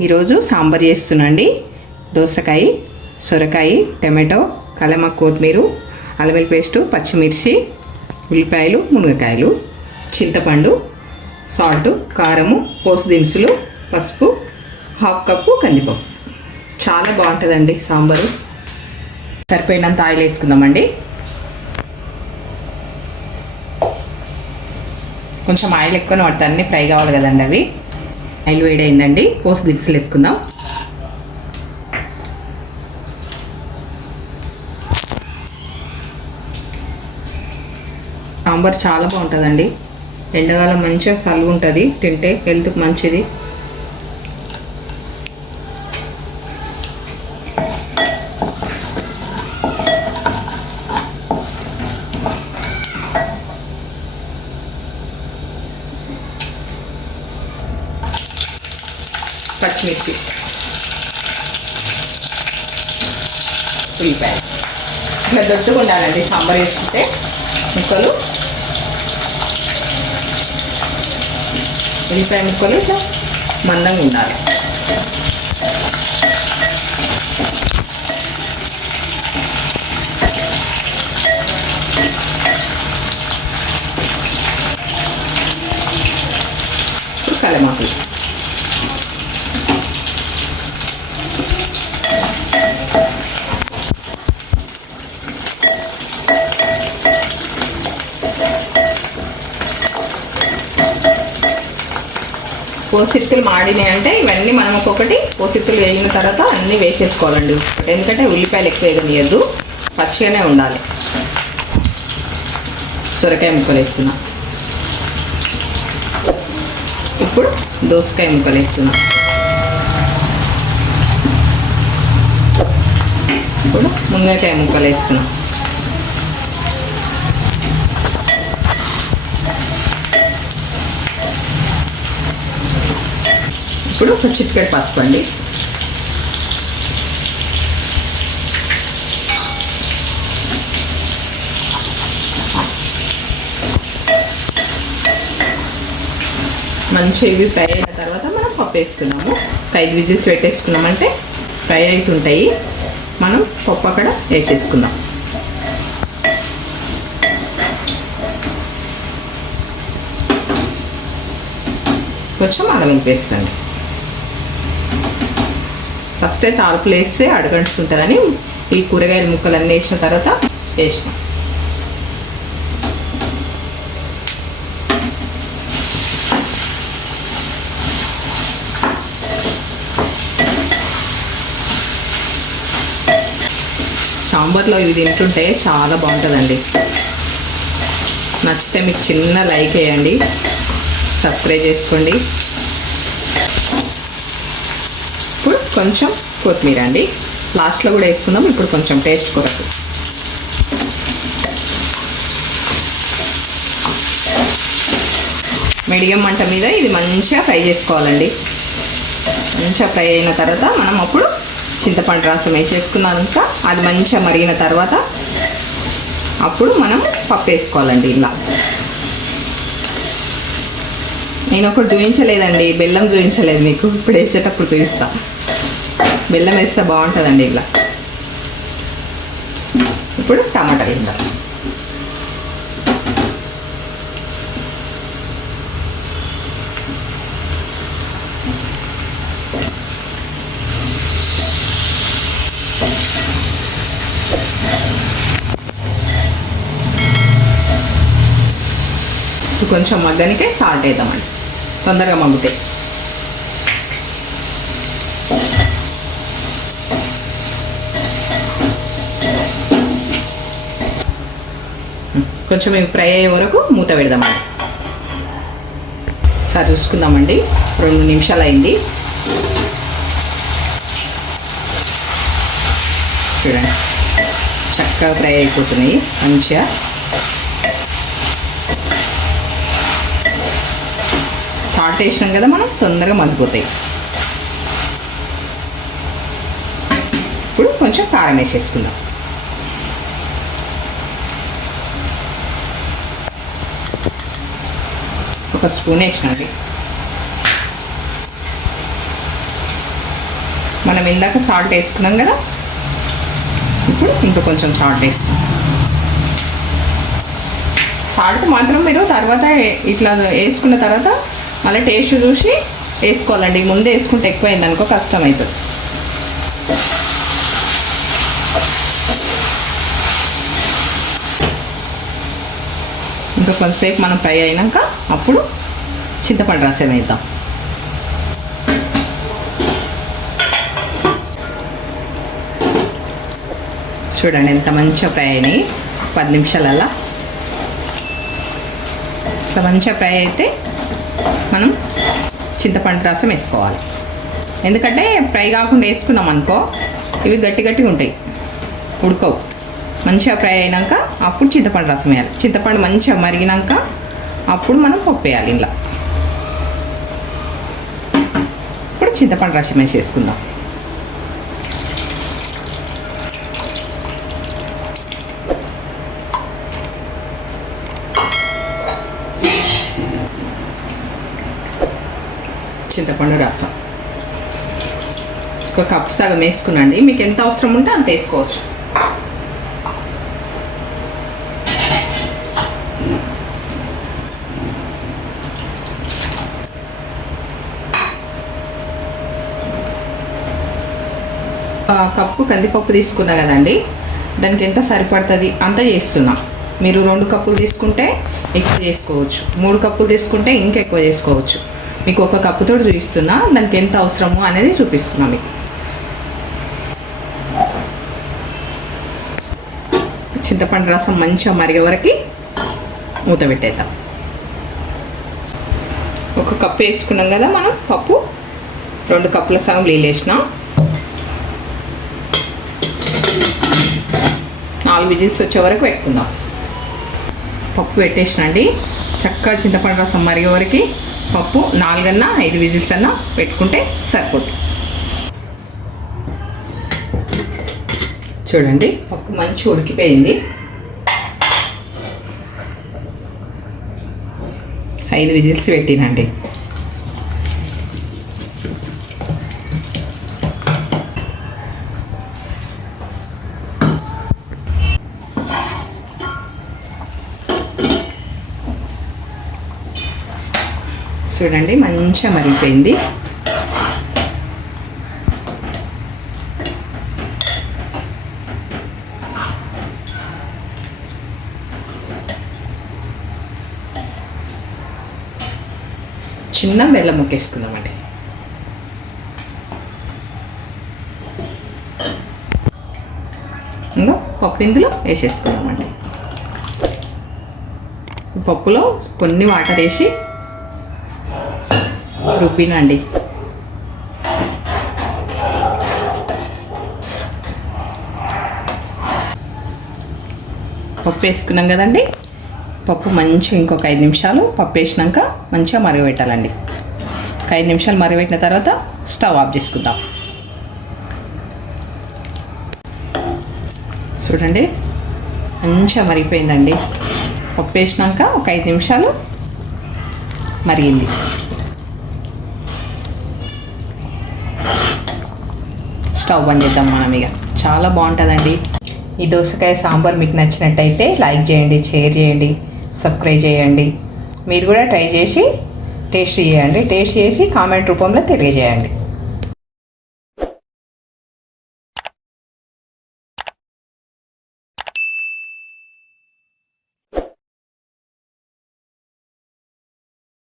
ఈరోజు సాంబార్ చేస్తున్నాండి. దోసకాయ సొరకాయ టమాటో కలమ కొత్తిమీర అల్లం పేస్టు పచ్చిమిర్చి ఉల్లిపాయలు మునగకాయలు చింతపండు సాల్ట్ కారము పోసు దినుసులు పసుపు హాఫ్ కప్పు కందిపప్పు. చాలా బాగుంటుందండి సాంబారు. సరిపోయినంత ఆయిల్ వేసుకుందామండి. కొంచెం ఆయిల్ ఎక్కువనే పడితే అన్నీ ఫ్రై కావాలి కదండి అవి. ఆయిల్ వేడైందండి. పోసి దినుసులు వేసుకుందాం. సాంబార్ చాలా బాగుంటుందండి. ఎండాకాలం మంచిగా సలుగు ఉంటుంది తింటే హెల్త్కి మంచిది. పచ్చిమిర్చి. ఉల్లిపాయ. ఇట్లా దొట్టుగా ఉండాలండి సాంబార్ వేసుకుంటే ముక్కలు. ఉల్లిపాయ ముక్కలు ఇట్లా మందంగా ఉండాలి. ఇప్పుడు కలమాకులు పోసిత్తులు మాడినాయి అంటే ఇవన్నీ మనం ఒక్కొక్కటి పోసిత్తులు వేగిన తర్వాత అన్నీ వేసేసుకోవాలండి. ఎందుకంటే ఉల్లిపాయలు ఎక్కువ వేయనియద్దు పచ్చిగానే ఉండాలి. సొరకాయ ముక్కలు వేస్తున్నా. ఇప్పుడు దోసకాయ ముక్కలు వేస్తున్నా. ఇప్పుడు ముంగకాయ ముక్కలు వేస్తున్నా. ఇప్పుడు ఒక చిటికెడు పసుపు అండి. మంచిగా ఇవి ఫ్రై అయిన తర్వాత మనం పప్పు వేసుకున్నాము. ఐదు విజిల్స్ పెట్టేసుకున్నామంటే ఫ్రై అవుతుంటాయి. మనం పప్పు అక్కడ వేసేసుకుందాం. కొంచెం అల్లం పేస్ట్ అండి. ఫస్ట్ తాల్పులు వేస్తే అడగంటుకుంటుందని ఈ కూరగాయల ముక్కలు అన్నీ వేసిన తర్వాత వేసిన. సాంబార్లో ఇవి తింటుంటే చాలా బాగుంటుందండి. నచ్చితే మీకు చిన్న లైక్ వేయండి. సబ్స్క్రైబ్ చేసుకోండి ఇప్పుడు కొంచెం కొత్తిమీర అండి. లాస్ట్లో కూడా వేసుకున్నాము ఇప్పుడు కొంచెం టేస్ట్ కొరకు. మీడియం మంట మీద ఇది మంచిగా ఫ్రై చేసుకోవాలండి. మంచిగా ఫ్రై అయిన తర్వాత మనం అప్పుడు చింతపండు రసం వేసేసుకున్నాక అది మంచిగా మరిగిన తర్వాత అప్పుడు మనం పప్పు వేసుకోవాలండి ఇలా. నేను ఒకటి చూపించలేదండి బెల్లం చూపించలేదు మీకు. ఇప్పుడు వేసేటప్పుడు చూపిస్తా బెల్లం వేస్తే బాగుంటుందండి ఇలా. ఇప్పుడు టమాటాలు ఇంకా కొంచెం మగ్గనికే సాల్ట్ వేద్దామండి. తొందరగా మగ్గుతాయి. కొంచెం ఇవి ఫ్రై అయ్యే వరకు మూత పెడదామండి సార్ చూసుకుందామండి. రెండు నిమిషాలు అయింది చూడండి. చక్కగా ఫ్రై అయిపోతున్నాయి. మంచిగా. సాల్ట్ వేసినాం కదా మనం తొందరగా మగ్గిపోతాయి. ఇప్పుడు కొంచెం కారం వేసేసుకుందాం. ఒక స్పూన్ వేసినండి మనం ఇందాక సాల్ట్ వేసుకున్నాం కదా ఇప్పుడు ఇంకా కొంచెం సాల్ట్ వేస్తాం. సాల్ట్ మాత్రం మీరు తర్వాత ఇట్లా వేసుకున్న తర్వాత మళ్ళీ టేస్ట్ చూసి వేసుకోవాలండి. ముందే వేసుకుంటే ఎక్కువైంది అనుకో కష్టం అవుతుంది ఇంకా కొంతసేపు మనం ఫ్రై అయినాక అప్పుడు చింతపండు రసం వేద్దాం. చూడండి ఎంత మంచిగా ఫ్రై అయినాయి. పది నిమిషాలల్లా. ఇట్లా మంచిగా ఫ్రై అయితే మనం చింతపండు రసం వేసుకోవాలి. ఎందుకంటే ఫ్రై కాకుండా వేసుకున్నాం అనుకో ఇవి గట్టి గట్టిగా ఉంటాయి. ఉడకవు. మంచిగా ఫ్రై అయినాక అప్పుడు చింతపండు రసం వేయాలి. చింతపండు మంచిగా మరిగినాక అప్పుడు మనం పప్పు వేయాలి ఇలా ఇప్పుడు చింతపండు రసం వేసేసుకుందాం చింతపండు రసం ఒక కప్పు సగం వేసుకునండి. మీకు ఎంత అవసరం ఉంటే అంత వేసుకోవచ్చు. కప్పు కందిపప్పు తీసుకున్నా కదండి. దానికి ఎంత సరిపడుతుంది అంత చేస్తున్నా. మీరు రెండు కప్పులు తీసుకుంటే ఎక్కువ చేసుకోవచ్చు. మూడు కప్పులు తీసుకుంటే ఇంకా ఎక్కువ చేసుకోవచ్చు. మీకు ఒక కప్పుతో చూపిస్తున్నా. దానికి ఎంత అవసరము అనేది చూపిస్తున్నా మీకు. చింతపండు రసం మంచిగా మరిగే వరకు మూత పెట్టేద్దాం. ఒక కప్పు వేసుకున్నాం కదా మనం పప్పు రెండు కప్పుల సగం లీలేసినాం వేసినాం. నాలుగు విజిల్స్ వచ్చే వరకు పెట్టుకుందాం. పప్పు పెట్టేసినండి చక్కగా చింతపండు రసం మరిగే వరకు పప్పు నాలుగన్నా ఐదు విజిల్స్ అన్నా పెట్టుకుంటే సరిపోతుంది. చూడండి. మంచి ఉడికిపోయింది. ఐదు విజిల్స్ పెట్టినండి. చూడండి మంచిగా మరిగిపోయింది. చిన్న బెల్లం ముక్కేసుకుందామండి. ఇంకా పప్పు ఇందులో వేసేసుకుందామండి. పప్పులో కొన్ని వాటర్ వేసి రుబ్బినండి. పప్పు వేసుకున్నాం కదండి? పప్పు మంచిగా ఇంకొక ఐదు నిమిషాలు పప్పు వేసినాక మంచిగా మరగబెట్టాలండి. ఒక ఐదు నిమిషాలు మరగబెట్టిన తర్వాత స్టవ్ ఆఫ్ చేసుకుందాం. చూడండి మంచిగా మరిగిపోయిందండి. పప్పు వేసినాక ఒక ఐదు నిమిషాలు మరిగింది. స్టవ్ బంద్ చేద్దాం మనం ఇక. చాలా బాగుంటుందండి. ఈ దోసకాయ సాంబార్ మీకు నచ్చినట్టయితే లైక్ చేయండి షేర్ చేయండి. సబ్స్క్రైబ్ చేయండి. మీరు కూడా ట్రై చేసి టేస్ట్ చేయండి. టేస్ట్ చేసి కామెంట్ రూపంలో తెలియజేయండి.